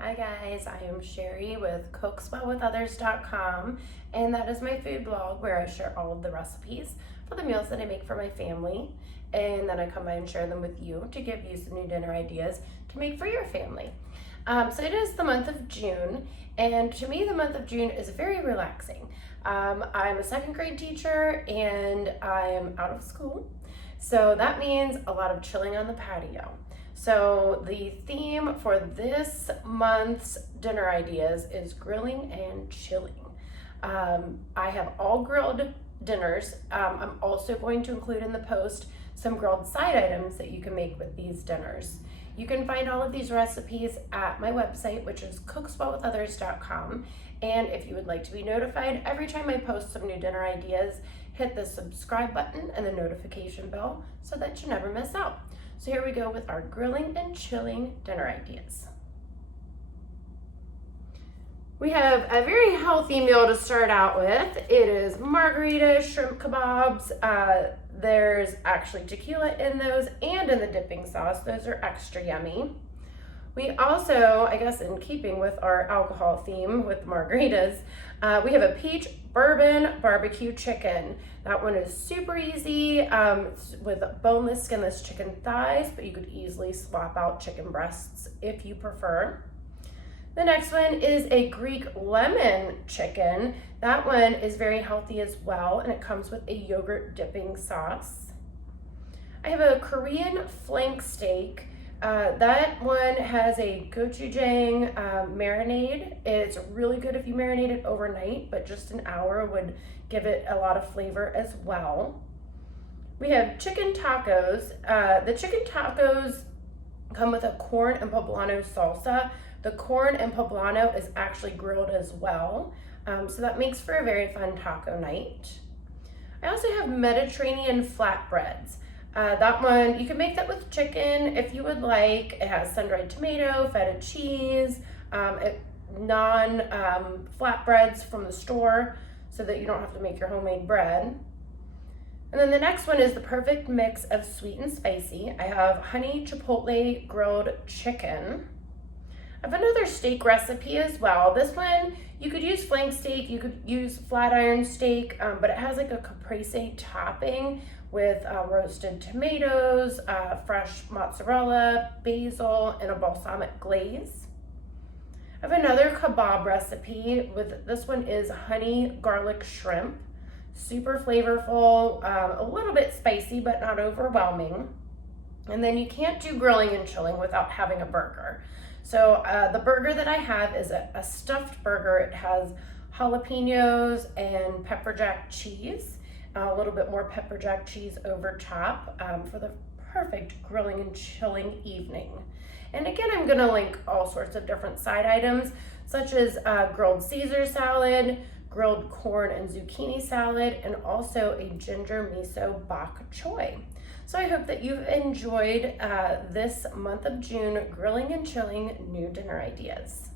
Hi guys, I am Cheri with cookswellwithothers.com, and that is my food blog where I share all of the recipes for the meals that I make for my family, and then I come by and share them with you to give you some new dinner ideas to make for your family. So it is the month of June, and to me the month of June is very relaxing. I'm a second grade teacher and I am out of school, so that means a lot of chilling on the patio. So the theme for this month's dinner ideas is grilling and chilling. I have all grilled dinners. I'm also going to include in the post some grilled side items that you can make with these dinners. You can find all of these recipes at my website, which is cookswellwithothers.com. And if you would like to be notified every time I post some new dinner ideas, hit the subscribe button and the notification bell so that you never miss out. So here we go with our grilling and chilling dinner ideas. We have a very healthy meal to start out with. It is Margarita shrimp kebabs. There's actually tequila in those and in the dipping sauce. Those are extra yummy. We also, I guess in keeping with our alcohol theme with margaritas, we have a peach bourbon barbecue chicken. That one is super easy with boneless, skinless chicken thighs, but you could easily swap out chicken breasts if you prefer. The next one is a Greek lemon chicken. That one is very healthy as well, and it comes with a yogurt dipping sauce. I have a Korean flank steak. That one has a gochujang marinade. It's really good if you marinate it overnight, but just an hour would give it a lot of flavor as well. We have chicken tacos. The chicken tacos come with a corn and poblano salsa. The corn and poblano is actually grilled as well, so that makes for a very fun taco night. I also have Mediterranean flatbreads. That one, you can make that with chicken if you would like. It has sun-dried tomato, feta cheese, flatbreads from the store so that you don't have to make your homemade bread. And then the next one is the perfect mix of sweet and spicy. I have honey chipotle grilled chicken. I have another steak recipe as well. This one, you could use flank steak, you could use flat iron steak, but it has like a caprese topping with roasted tomatoes, fresh mozzarella, basil, and a balsamic glaze. I have another kebab recipe. This one is honey garlic shrimp. Super flavorful, a little bit spicy, but not overwhelming. And then you can't do grilling and chilling without having a burger. So the burger that I have is a stuffed burger. It has jalapenos and pepper jack cheese. A little bit more pepper jack cheese over top for the perfect grilling and chilling evening. And again, I'm gonna link all sorts of different side items, such as grilled Caesar salad, grilled corn and zucchini salad, and also a ginger miso bok choy. So I hope that you've enjoyed this month of June grilling and chilling new dinner ideas.